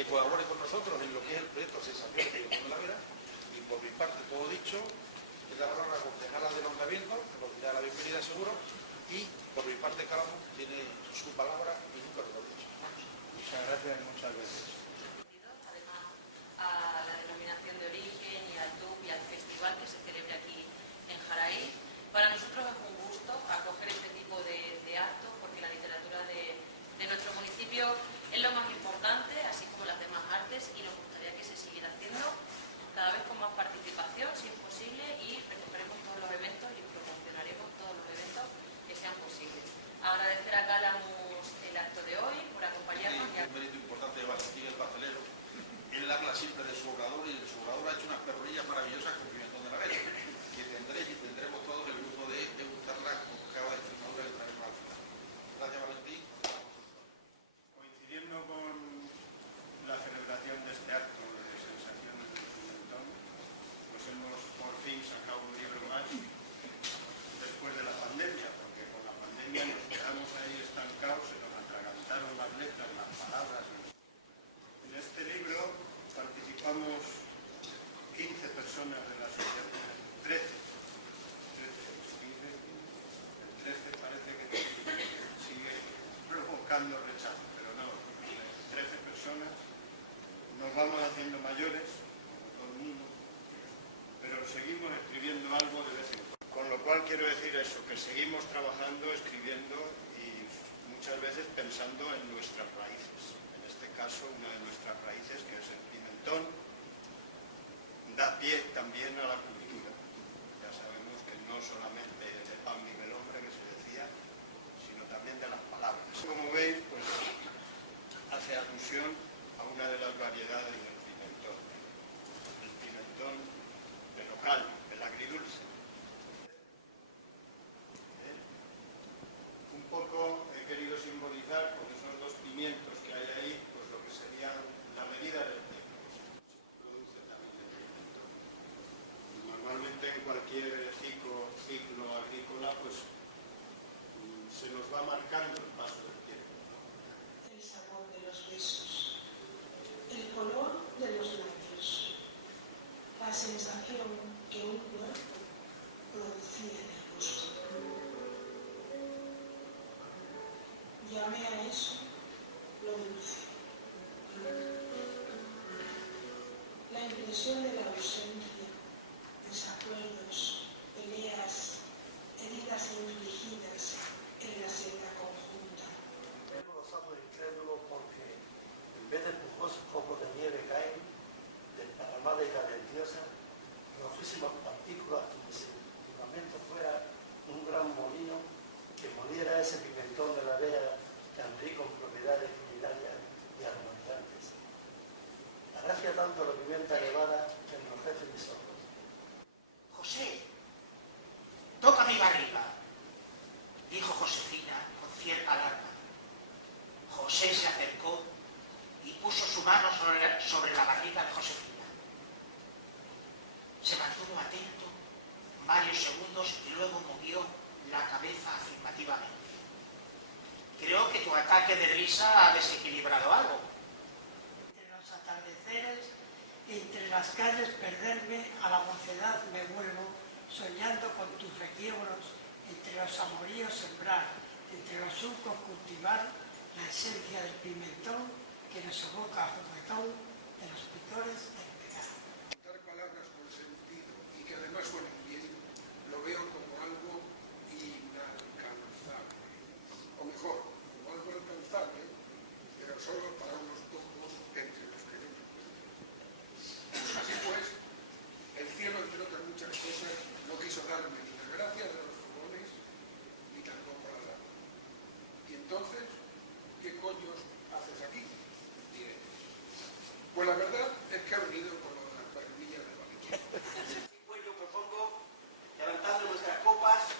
que colabore con nosotros en lo que es el proyecto Sensaciones de la Vera. Y por mi parte, todo dicho, es la palabra concejala del ayuntamiento, nos da la bienvenida seguro, y por mi parte cada uno tiene su palabra y nunca lo dicho. Muchas gracias, muchas veces. Además, a la denominación de origen y al TUP y al festival que se celebre aquí en Jaraíz. Para nosotros es un gusto acoger este tipo de actos porque la literatura de nuestro municipio es lo más importante, así como las demás artes, y nos gustaría que se siguiera haciendo cada vez con más participación, si es posible, y participaremos en todos los eventos y promocionaremos todos los eventos que sean posibles. Agradecer a Calamus el acto de hoy por acompañarnos. Un mérito importante de Valentín el pastelero. Él habla siempre de su obrador y su obrador ha hecho unas perrillas maravillosas con pimentón de la Vera, que tendremos todos el gusto de degustarlas con cava de Extremadura que traemos al final. Gracias, Valentín. Coincidiendo con la celebración de este acto de Sensaciones del Pimentón, pues hemos por fin sacado un libro más después de la pandemia, porque con la pandemia nos quedamos ahí estancados, se nos atragantaron las letras, las palabras. En este libro participamos 15 personas de la asociación, 13, el 13 parece que sigue provocando rechazo, pero no, 13 personas, nos vamos haciendo mayores, como todo el mundo, pero seguimos escribiendo algo de vez en cuando. Con lo cual quiero decir eso, que seguimos trabajando, escribiendo y muchas veces pensando en nuestras raíces. En este caso, una de nuestras raíces, que es el pimentón, da pie también a la cultura. Ya sabemos que no solamente de pan vive el hombre, que se decía, sino también de las palabras. Como veis, pues hace alusión a una de las variedades del pimentón. El pimentón de local, el agridulce. Un poco he querido simbolizar con esos dos pimientos que hay ahí, pues lo que sería la medida del tiempo. Se produce también el pimentón. Normalmente en cualquier ciclo agrícola, pues se nos va marcando el paso del tiempo. El sabor de los besos, el color de los labios, la sensación que un cuerpo producía en el rostro. Llame a eso lo dulce. La impresión de la ausencia, desacuerdos, peleas, heridas infligidas en la senda conjunta. Los ojos incrédulos porque en vez de pujosos copos de nieve caen desparramadas y cadenciosas rojísimas partículas como si el firmamento fuera un gran molino que moliera ese pimentón de la Vera tan rico en propiedades culinarias y armonizantes. Gracias tanto a la pimienta elevada que enrojece mis ojos. José, toca mi barriga, dijo Josefina con cierta alarma. José se acercó y puso su mano sobre la barriga de Josefina. Se mantuvo atento varios segundos y luego movió la cabeza afirmativamente. Creo que tu ataque de risa ha desequilibrado algo. Entre los atardeceres, entre las calles perderme, a la mocedad me vuelvo, soñando con tus requiebros, entre los amoríos sembrar, entre los surcos cultivar la esencia del pimentón que nos evoca a juguetón de los pintores del pecado. Dar palabras con sentido y que además suenen bien, lo veo como algo inalcanzable. O mejor, como algo alcanzable, pero solo para unos pocos entre los que yo me encuentro. Así pues, el cielo, entre otras muchas cosas, no quiso darme ni las gracias de los fogones, ni tampoco la dama. Y entonces, ¿qué coños haces aquí? Diré. Pues la verdad es que ha venido con lo de las parrillas de Valencia. Pues yo propongo, levantando nuestras copas,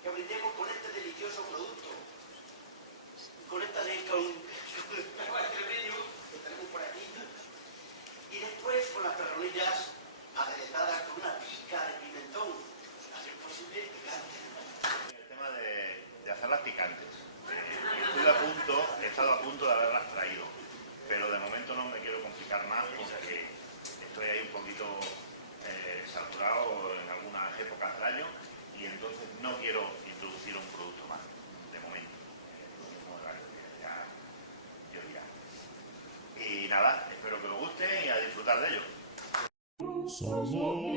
que brindemos con este delicioso producto. Con esta que estoy ahí un poquito saturado en algunas épocas del año y entonces no quiero introducir un producto más, de momento. Ya yo dirá. Y nada, espero que os guste y a disfrutar de ello. Somos todas,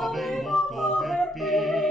sabemos competir.